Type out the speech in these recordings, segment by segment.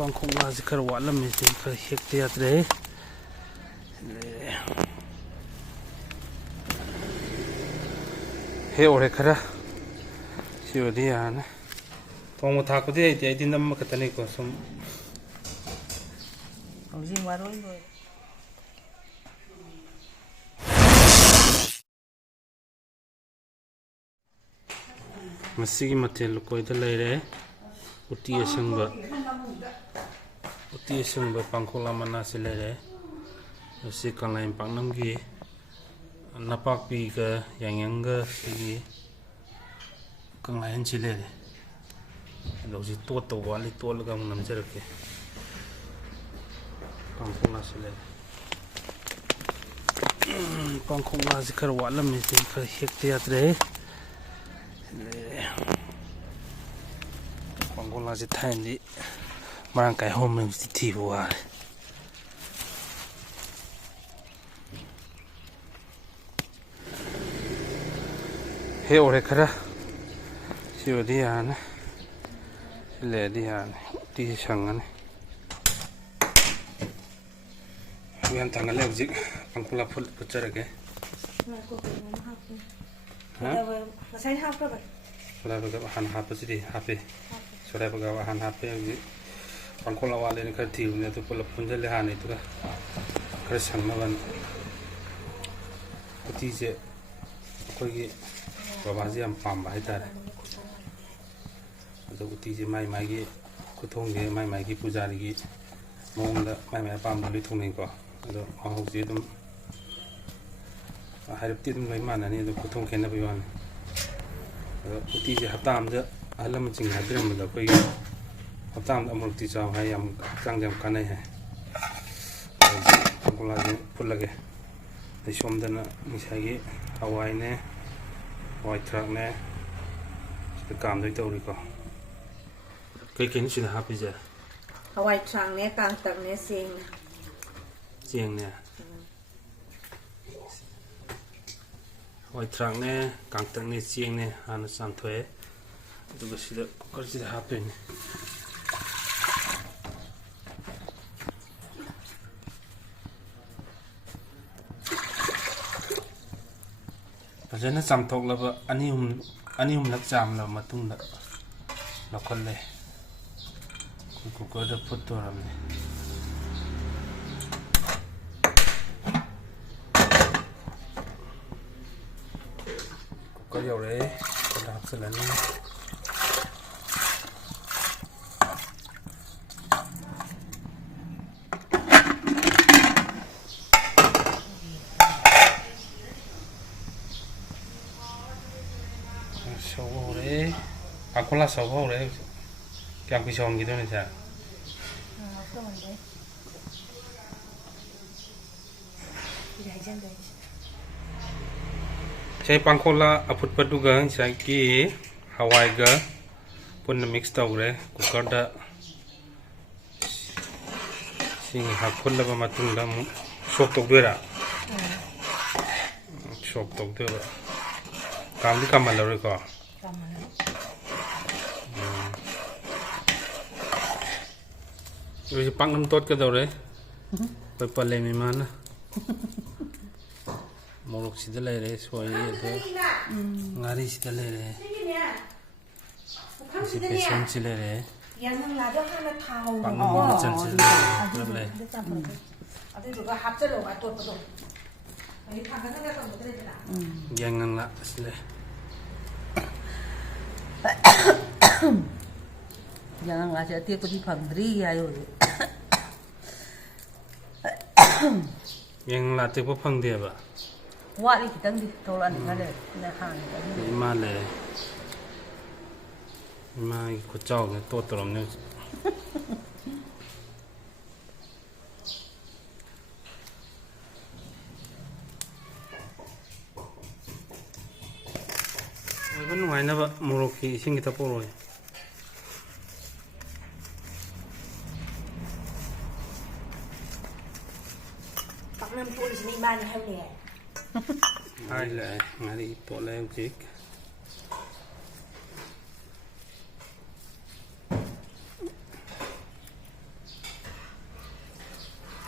पांखोंलासे खर वालम से खर हेक्ते यात्रे हे ओरे खरा सिवदी याना तोंग थाकुदे आई दिन नम खतने को सम हौजिं वारोइ लोइ मसीगी मथेल कोइदा लेरे उटी असंग पांखोला मना से लेरे उसी कंलाइन पांगनम की नपाकपी का यांग सिगी कंलाइन से लेरे लोजी तो वाली तो लगा नमजर के पांखोला से लेरे पांखोला से खर वालम से खर हेक्ते यात्रे पांखोला से थाइंदी मांग काय होम में थी हुआ हे ओरे खरा सिवदी याना लेदी याना टी संगने यान तंगले उजिक पांखोला full पुचरगे Masai hap ka ba? Sudah beberapa han hap sih HP. Sudah beberapa han HP yang pangkola wale ni kerti punya tu pula punca lehan itu kan kersang makan. Uti je, kau ini bawa sih am pam bahaya tar. Atau uti je mai ki kutong je mai ki pujari ki mau ndak mai pam dulu thong ni ko. Atau mau je tu hari itu mai mana ni tu kutong kena biwan. Uti je hatam je alam macam hadiran muda kau ini hatam amul ti jauh hai am kang jam kanai hai. Aku lagi pul lagi. Di som dana misalnya Hawaii ne, Hawaii truck ne, sudah kam dari tahu riko. Kau kini sudah habis je. Hawaii truck ne, kang truck ne sing. Siang ne. Hawaii truck ne, kang truck ne siang ne, anu santai. Itu sudah kau sudah habis. Jadi samtok laba anium lak jam laba matung lak lakon le kuku ada foto ramai kuku jauh le ada hasil ni sore, aku lah sore, yang pisau gitu nih saya. Saya pangkola aput padugang saya ki Hawaii ga pun mix tahu re, kukar da sing hakul lah pematung dah sok tok dua, sok tok dua. Kamu kamal lor ko. Jadi pangam tot ke dore. Pepale mi mana. Morok sida le re soy itu. Ngari sida le re. Si pesan sila re. Yang nang lado hana tahu. Pangam macam sila. Berle. Ada juga hap selo atau apa tu. Ini tangan kan tak betul tidak. Yang nang lah sila. Jangan ngasih hati aku di pabrik ayo. Yang latih apa pang dia ba? Wah ini kita di tolan ni ada nak hang. Ima le. Ima ikut jauh ni tu terom ni. Kan why na ba Morocco sing kita poroy. Pak nam tu di sini mana hal ni? Hai lại ngari to le jik.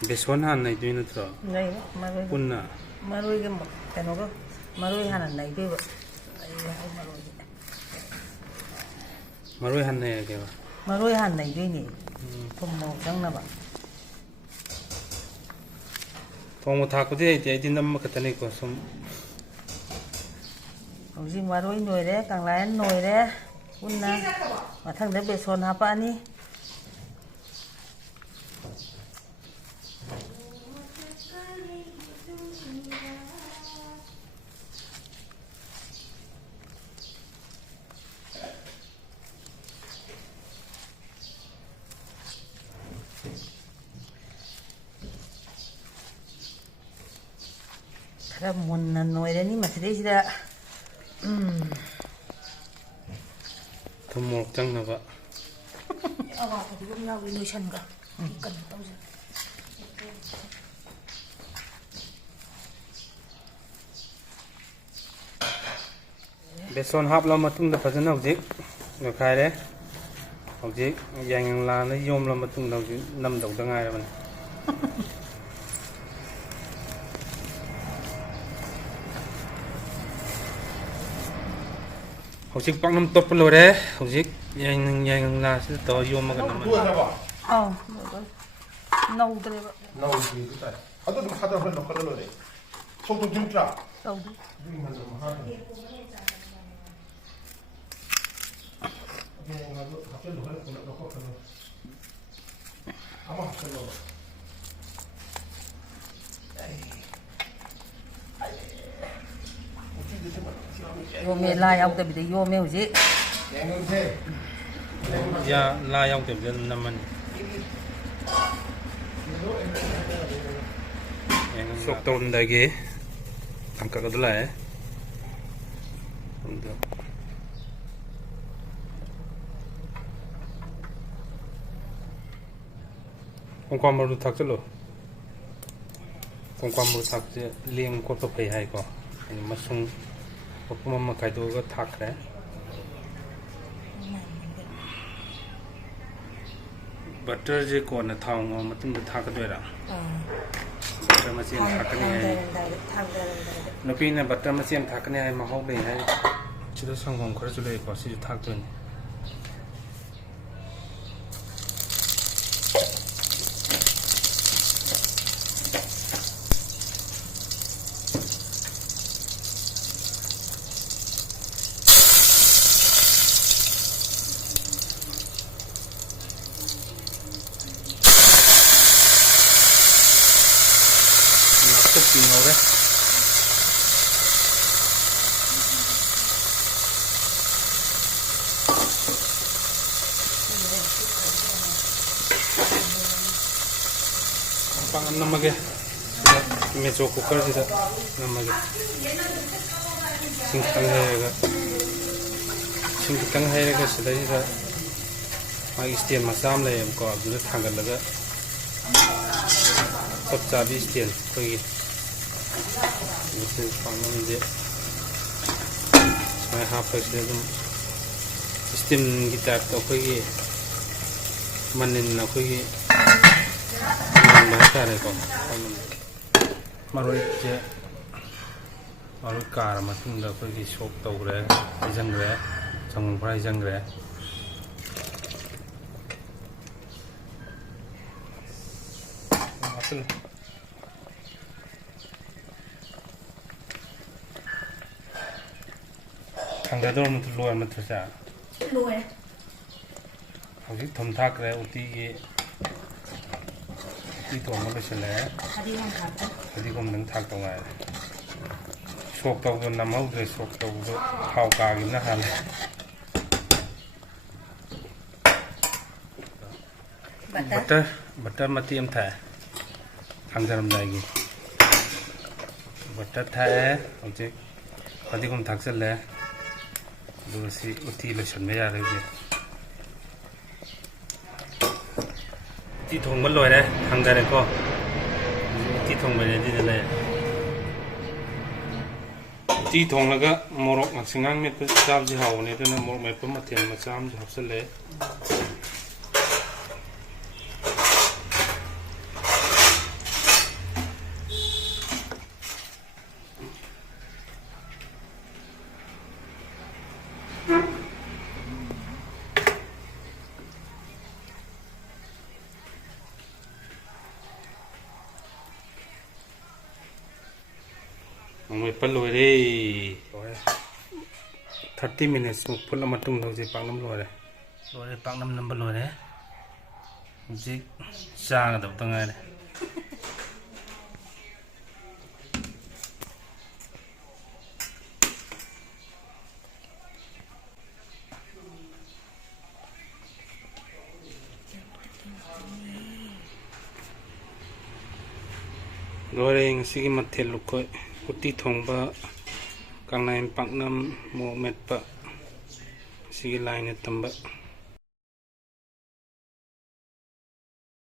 เบสอนหันในด้วยนะจ๊ะ ไหนวะมาเลย ปุ่นน่ะ มาเลยกันหมดแต่หนูก็มาเลยหันไหนด้วยวะไอ้มาเลย มาด้วยหันในแกวะ มาเลยหันไหนด้วยนี่ผมมองจังนะบะ ทองมาทาก็ได้ใจดินน้ำมันก็ตะนี่ก็สม ผมจริงมาเลยหน่วยเลยกลางร้านหน่วยเลยคุณนะมาทั้งเด็กเบสอนหาปะนี่ครับมุนนั่นหน่วยเลยนี่มาสิได้สิละทมอกจังนะวะ เอาว่าผมก็เอาวินชันกันกันต้องสิ เบสอนฮับเรามาตุ้งแต่พัฒนาจิกเดี๋ยวใครเด้เอาจิกยังลาแล้วโยมเรามาตุ้งเราจินำดอกตั้งไงแล้วมันเอาจิกปักน้ำตบไปเลยเด้เอาจิกยังลาสิต่อโยมมากันน้ำมัน อ๋อน้องตัวนี้ 나오지 그때 하도 좀 하다 흘러 흘러래 속도 진짜 เรา 이만 좀 하다 나도 갑자기 흘러 넣고 흘러 아마 흘러 โยมเมลายเอาแต่บิดโยมเมลสิ 양용세 ยาลายเอาเต็มเดือนน้ำมันสกต้นได้กี่ทำกันก็ได้องค์ความรู้ทักจะหรอองค์ความรู้ทักจะเลี้ยงก็ต้องไปให้ก่อนอันนี้มาส่งพวกมันมาขายตัวก็ทักแหละบัตเตอร์จะก่อนนะทองมาต้องทักกันด้วยหรอบัตเตอร์มาเสียมทักกันยังไงแล้วพี่เนี่ยบัตเตอร์มาเสียมทักกันยังไงมาห้องไปให้ชุดสังคมเขาจะเลยก่อนที่จะทักตัวนี้นับตุ๊กจริงเอาเลยpangan namanya meja cooker juga namanya singkang hai ga sudah juga magi steam masam le ko abdul thangal laga sab chabi steam koi ini pangan je saya hafal sedang steam kita to koi manin na koi bahasa ada kok maroi je maroi kar ma tung da ko gi shop tau re jang re chang phai jang re asal thang da dor mut loy mat sa รวย เอาที่ทำทักre uti giที่ตัวมันไม่ใช่แล้ว คดีของขาด ที่ผมนึงทักตรงไหนโชคตัวโดนนำเอาเลยโชคตัวโดนเข้ากลางอยู่นะฮะบัตเตอร์มาเตรียมแท้ทางจะทำได้กี่บัตเตอร์แท้เอาจริงพอที่ผมทักเสร็จแล้วดูสิอุทิศเลยฉันไม่อยากเลยจีที่ทงมันลอยนะทางใจเลยก็ที่ทงไปเลยที่นั่นเลยที่ทงแล้วก็มรกหนักสิงห์เม็ดจามที่เห่าเนี่ยตัวนั้นมรกเม็ดเป็นมาเทียนมาจามที่หับเสร็จเลย ꯃꯦꯠꯄ ꯂꯣꯏꯔꯦ 30 minutes ꯃꯨꯛ ꯐꯨꯠꯂ ꯃꯇꯨꯡꯗ ꯍꯧꯖꯤꯛ ꯄꯥꯛꯅꯝ ꯂꯣꯏꯔꯦ ꯄꯥꯛꯅꯝ ꯅꯝꯕ ꯂꯣꯏꯔꯦ ꯍꯧꯖꯤꯛ ꯆꯥꯒꯗꯕꯗ ꯉꯥꯏꯔꯦ ꯂꯣꯏꯔꯦ ꯉꯁꯤꯒꯤ ꯃꯊꯦꯜ ꯂꯨꯀꯣꯏ ꯎꯇꯤ ꯊꯣꯡꯕ ꯀꯪꯂꯥꯌꯦꯟ ꯄꯥꯛꯅꯝ ꯃꯣꯔꯣꯛ ꯃꯦꯠꯄ ꯁꯤꯒꯤ ꯂꯥꯏꯅ ꯇꯝꯕ